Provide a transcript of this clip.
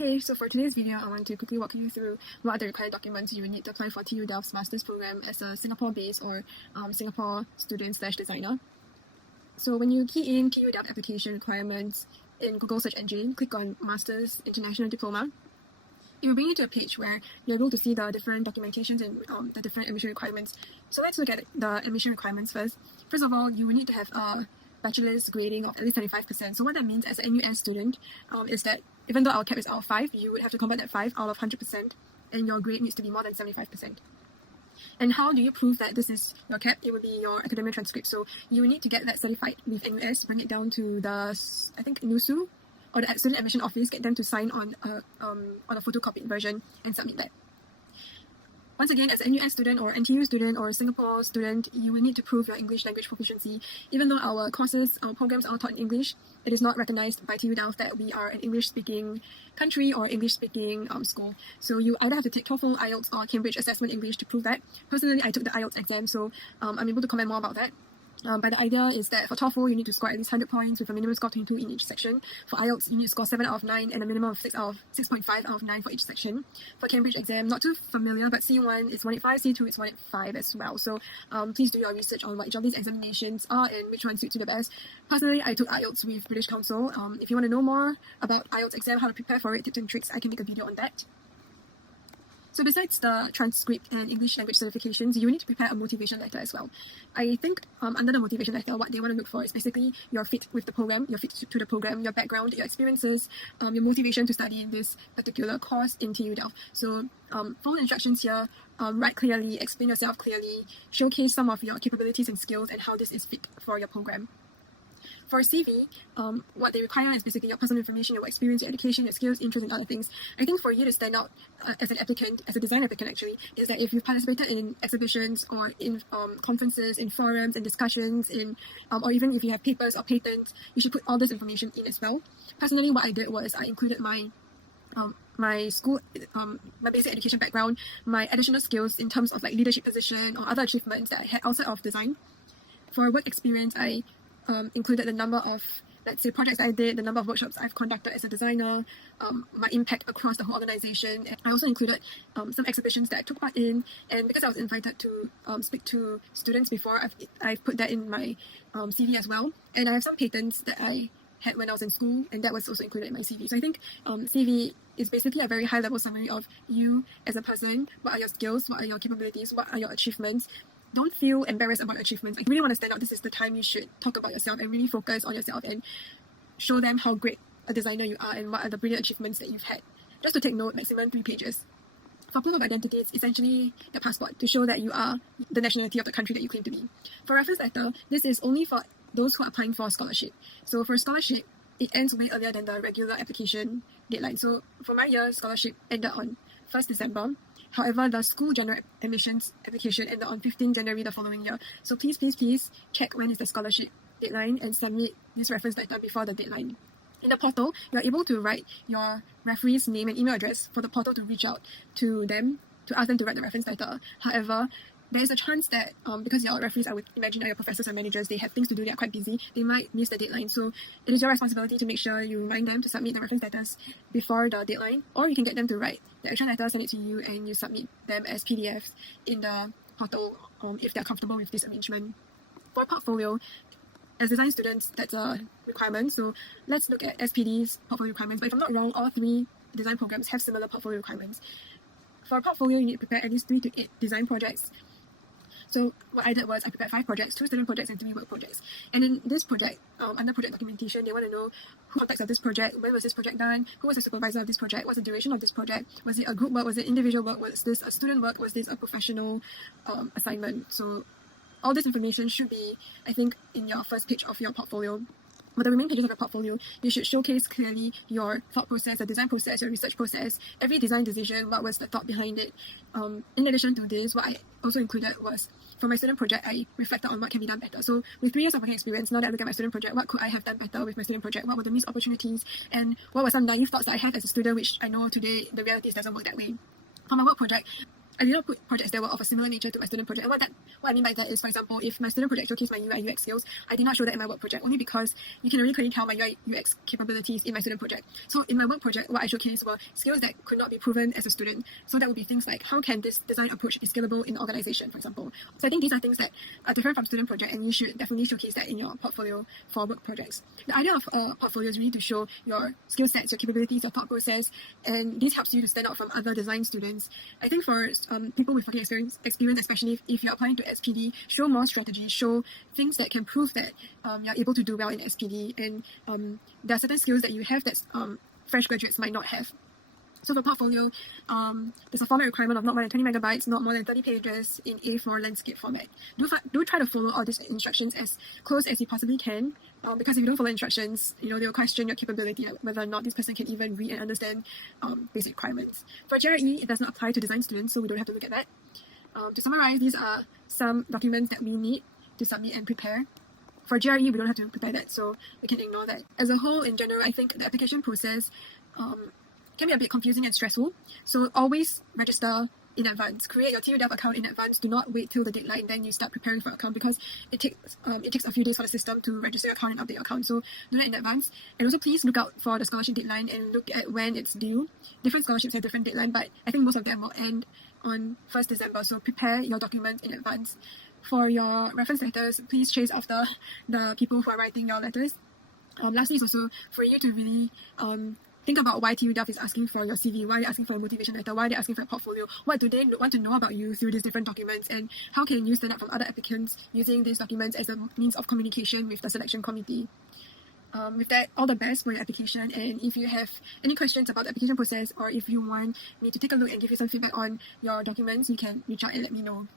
Hey, so for today's video, I want to quickly walk you through what are the required documents you will need to apply for TUdelft's master's program as a Singapore-based or Singapore student/designer. So when you key in TUdelft application requirements in Google search engine, click on Master's International Diploma. It will bring you to a page where you're able to see the different documentations and the different admission requirements. So let's look at the admission requirements first. First of all, you will need to have a bachelor's grading of at least 75%. So what that means as an MUS student is that even though our cap is out of 5, you would have to convert that 5 out of 100%, and your grade needs to be more than 75%. And how do you prove that this is your cap? It would be your academic transcript. So you need to get that certified with MUS, bring it down to the, I think, NUSU, or the student admission office, get them to sign on a photocopied version and submit that. Once again, as an MUS student or NTU student or Singapore student, you will need to prove your English language proficiency. Even though our courses, our programs are taught in English, it is not recognized by TUdelft that we are an English-speaking country or English-speaking school. So you either have to take TOEFL, IELTS, or Cambridge Assessment English to prove that. Personally, I took the IELTS exam, so I'm able to comment more about that. But the idea is that for TOEFL, you need to score at least 100 points with a minimum score of 22 in each section. For IELTS, you need to score 7 out of 9 and a minimum of 6.5 out of 9 for each section. For Cambridge exam, not too familiar, but C1 is 185, C2 is 185 as well. So please do your research on what each of these examinations are and which one suits you the best. Personally, I took IELTS with British Council. If you want to know more about IELTS exam, how to prepare for it, tips and tricks, I can make a video on that. So besides the transcript and English language certifications, you need to prepare a motivation letter as well. I think under the motivation letter, what they want to look for is basically your fit with the program, your fit to the program, your background, your experiences, your motivation to study in this particular course in TUdelft. So follow the instructions here, write clearly, explain yourself clearly, showcase some of your capabilities and skills and how this is fit for your program. For a CV, what they require is basically your personal information, your experience, your education, your skills, interests, and other things. I think for you to stand out as an applicant, as a design applicant actually, is that if you've participated in exhibitions or in conferences, in forums, in discussions, or even if you have papers or patents, you should put all this information in as well. Personally, what I did was I included my school, my basic education background, my additional skills in terms of like leadership position or other achievements that I had outside of design. For work experience, I included the number of, let's say, projects I did, the number of workshops I've conducted as a designer, my impact across the whole organization. And I also included some exhibitions that I took part in, and because I was invited to speak to students before, I've put that in my CV as well. And I have some patents that I had when I was in school, and that was also included in my CV. So I think CV is basically a very high-level summary of you as a person. What are your skills? What are your capabilities? What are your achievements? Don't feel embarrassed about your achievements. If you really want to stand out, this is the time you should talk about yourself and really focus on yourself and show them how great a designer you are and what are the brilliant achievements that you've had. Just to take note, maximum 3 pages. For proof of identity, it's essentially the passport to show that you are the nationality of the country that you claim to be. For reference letter, this is only for those who are applying for a scholarship. So for a scholarship, it ends way earlier than the regular application deadline. So for my year, scholarship ended on 1st December. However, the school general admissions application ended on 15 January the following year. So please check when is the scholarship deadline and submit this reference letter before the deadline. In the portal, you're able to write your referee's name and email address for the portal to reach out to them to ask them to write the reference letter. However, there is a chance that because your referees, I would imagine, are your professors and managers, they have things to do, they are quite busy, they might miss the deadline. So it is your responsibility to make sure you remind them to submit the reference letters before the deadline, or you can get them to write the action letter, send it to you, and you submit them as PDFs in the portal if they're comfortable with this arrangement. For portfolio, as design students, that's a requirement. So let's look at SPD's portfolio requirements. But if I'm not wrong, all 3 design programs have similar portfolio requirements. For a portfolio, you need to prepare at least 3 to 8 design projects. So what I did was I prepared 5 projects, 2 student projects and 3 work projects. And in this project, under project documentation, they want to know who context of this project, when was this project done, who was the supervisor of this project, what's the duration of this project, was it a group work, was it individual work, was this a student work, was this a professional assignment. So all this information should be, I think, in your first page of your portfolio. For the remaining pages of your portfolio, you should showcase clearly your thought process, the design process, your research process, every design decision, what was the thought behind it. In addition to this, what I also included was, for my student project, I reflected on what can be done better. So with 3 years of working experience, now that I look at my student project, what could I have done better with my student project? What were the missed opportunities? And what were some naive thoughts that I have as a student, which I know today the reality doesn't work that way. For my work project, I did not put projects that were of a similar nature to my student project. And what I mean by that is, for example, if my student project showcased my UI UX skills, I did not show that in my work project, only because you can really clearly tell my UI UX capabilities in my student project. So in my work project, what I showcased were skills that could not be proven as a student. So that would be things like, how can this design approach be scalable in organization, for example. So I think these are things that are different from student project, and you should definitely showcase that in your portfolio for work projects. The idea of a portfolio is really to show your skill sets, your capabilities, your thought process, and this helps you to stand out from other design students. I think for people with working experience, especially if you're applying to SPD, show more strategy, show things that can prove that you're able to do well in SPD, and there are certain skills that you have that fresh graduates might not have. So for portfolio, there's a format requirement of not more than 20 megabytes, not more than 30 pages in A4 landscape format. Do try to follow all these instructions as close as you possibly can, because if you don't follow instructions, they will question your capability, whether or not this person can even read and understand basic requirements. For GRE, it does not apply to design students, so we don't have to look at that. To summarize, these are some documents that we need to submit and prepare. For GRE, we don't have to prepare that, so we can ignore that. As a whole, in general, I think the application process can be a bit confusing and stressful. So always register in advance. Create your TUDelft account in advance. Do not wait till the deadline, then you start preparing for your account, because it takes a few days for the system to register your account and update your account. So do that in advance. And also please look out for the scholarship deadline and look at when it's due. Different scholarships have different deadline, but I think most of them will end on 1st December. So prepare your documents in advance. For your reference letters, please chase after the people who are writing your letters. Lastly is also for you to really think about why TUDelft is asking for your CV, why they're asking for a motivation letter, why they're asking for a portfolio, what do they want to know about you through these different documents, and how can you stand out from other applicants using these documents as a means of communication with the selection committee. With that, all the best for your application, and if you have any questions about the application process, or if you want me to take a look and give you some feedback on your documents, you can reach out and let me know.